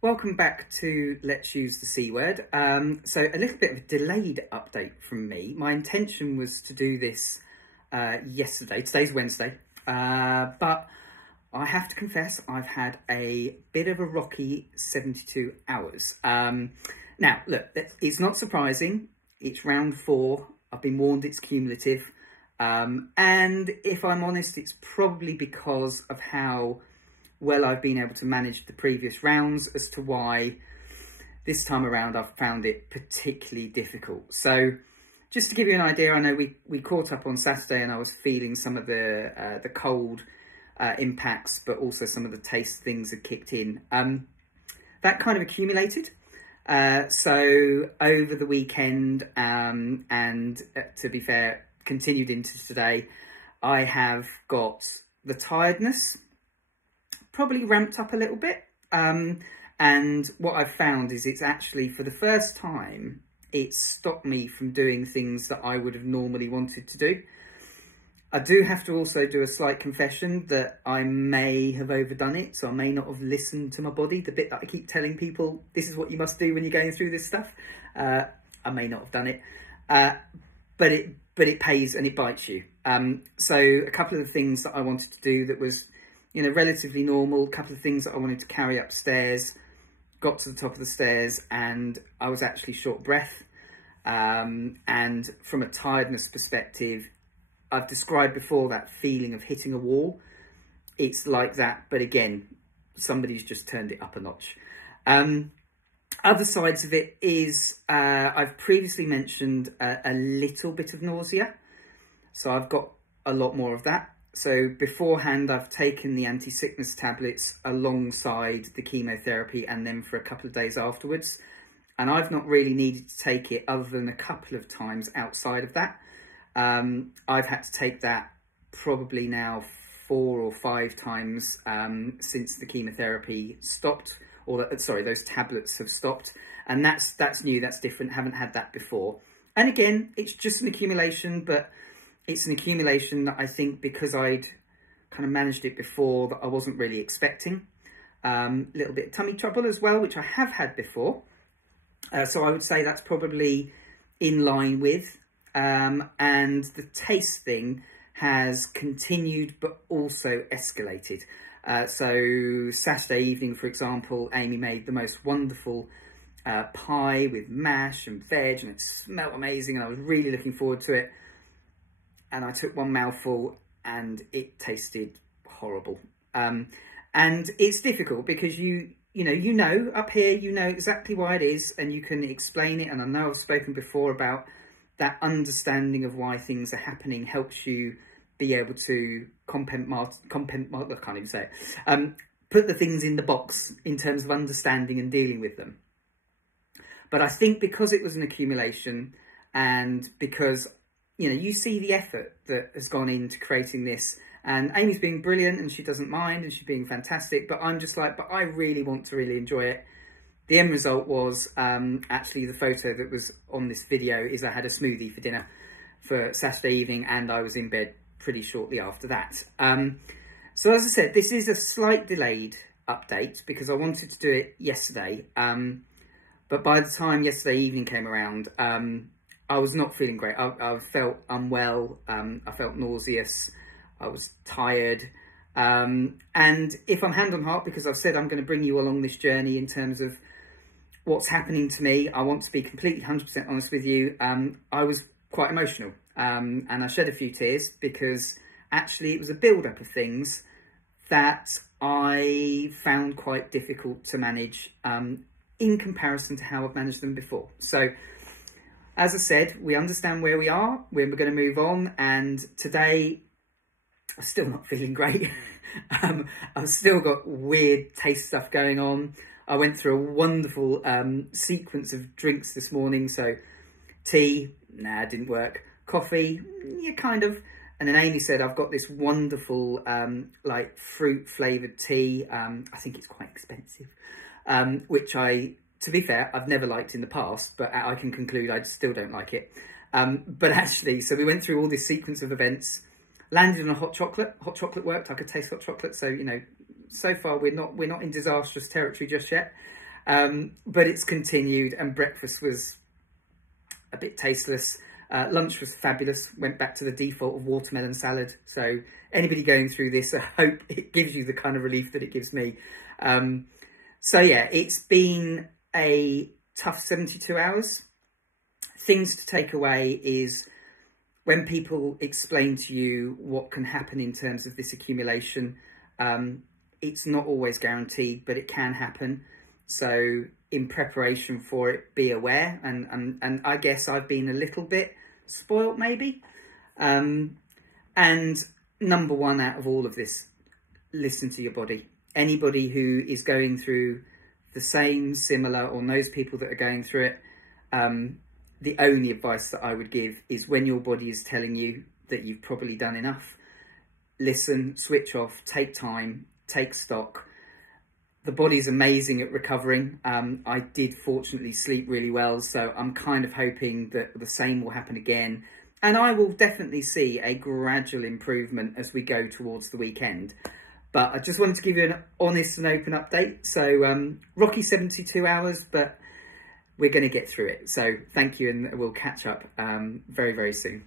Welcome back to Let's Use the C Word. So a little bit of a delayed update from me. My intention was to do this yesterday. Today's Wednesday. But I have to confess, I've had a bit of a rocky 72 hours. Now, look, it's not surprising. It's round 4. I've been warned it's cumulative. And if I'm honest, it's probably because of how well I've been able to manage the previous rounds as to why this time around I've found it particularly difficult. So just to give you an idea, I know we caught up on Saturday and I was feeling some of the cold impacts, but also some of the taste things had kicked in. That kind of accumulated. So over the weekend and to be fair, continued into today, I have got the tiredness probably ramped up a little bit. And what I've found is it's actually, for the first time, it's stopped me from doing things that I would have normally wanted to do. I do have to also do a slight confession that I may have overdone it. So I may not have listened to my body, the bit that I keep telling people, this is what you must do when you're going through this stuff. I may not have done it, but it pays and it bites you. So a couple of the things that I wanted to do that was, you know, relatively normal, a couple of things that I wanted to carry upstairs, got to the top of the stairs and I was actually short of breath. And from a tiredness perspective, I've described before that feeling of hitting a wall. It's like that, but again, somebody's just turned it up a notch. Other sides of it is, I've previously mentioned a little bit of nausea. So I've got a lot more of that. So beforehand, I've taken the anti-sickness tablets alongside the chemotherapy and then for a couple of days afterwards. And I've not really needed to take it other than a couple of times outside of that. I've had to take that probably now 4 or 5 times since the chemotherapy stopped, or sorry, those tablets have stopped. And that's new, that's different, haven't had that before. And again, it's just an accumulation, but it's an accumulation that I think because I'd kind of managed it before that I wasn't really expecting. A little bit of tummy trouble as well, which I have had before. So I would say that's probably in line with. And the taste thing has continued, but also escalated. So Saturday evening, for example, Amy made the most wonderful pie with mash and veg, and it smelled amazing, and I was really looking forward to it. And I took one mouthful and it tasted horrible. And it's difficult because you know up here, you know exactly why it is and you can explain it. And I know I've spoken before about that understanding of why things are happening helps you be able to I can't even say it. Put the things in the box in terms of understanding and dealing with them. But I think because it was an accumulation and because you know, you see the effort that has gone into creating this, and Amy's being brilliant and she doesn't mind and she's being fantastic, but I'm just like, but I really want to really enjoy it. The end result was, actually the photo that was on this video is I had a smoothie for dinner for Saturday evening and I was in bed pretty shortly after that. So as I said, this is a slight delayed update because I wanted to do it yesterday. But by the time yesterday evening came around, I was not feeling great. I felt unwell. I felt nauseous. I was tired. And if I'm hand on heart, because I've said I'm going to bring you along this journey in terms of what's happening to me, I want to be completely 100% honest with you. I was quite emotional and I shed a few tears because actually it was a build-up of things that I found quite difficult to manage in comparison to how I've managed them before. So as I said, we understand where we are, we're going to move on, and today I'm still not feeling great. I've still got weird taste stuff going on. I went through a wonderful sequence of drinks this morning, so tea, nah, didn't work. Coffee, yeah, kind of. And then Amy said, I've got this wonderful like fruit flavoured tea. I think it's quite expensive, which to be fair, I've never liked in the past, but I can conclude I still don't like it. But actually, so we went through all this sequence of events, landed on a hot chocolate. Hot chocolate worked. I could taste hot chocolate. So, you know, so far we're not in disastrous territory just yet. But it's continued, and breakfast was a bit tasteless. Lunch was fabulous. Went back to the default of watermelon salad. So anybody going through this, I hope it gives you the kind of relief that it gives me. So yeah, it's been a tough 72 hours. Things to take away is when people explain to you what can happen in terms of this accumulation, it's not always guaranteed, but it can happen. So in preparation for it, be aware. And I guess I've been a little bit spoilt maybe. And number one out of all of this, listen to your body. Anybody who is going through the same, similar, or knows people that are going through it, the only advice that I would give is when your body is telling you that you've probably done enough, listen, switch off, take time, take stock. The body's amazing at recovering. I did fortunately sleep really well, so I'm kind of hoping that the same will happen again. And I will definitely see a gradual improvement as we go towards the weekend. But I just wanted to give you an honest and open update. So rocky 72 hours, but we're going to get through it. So thank you, and we'll catch up very, very soon.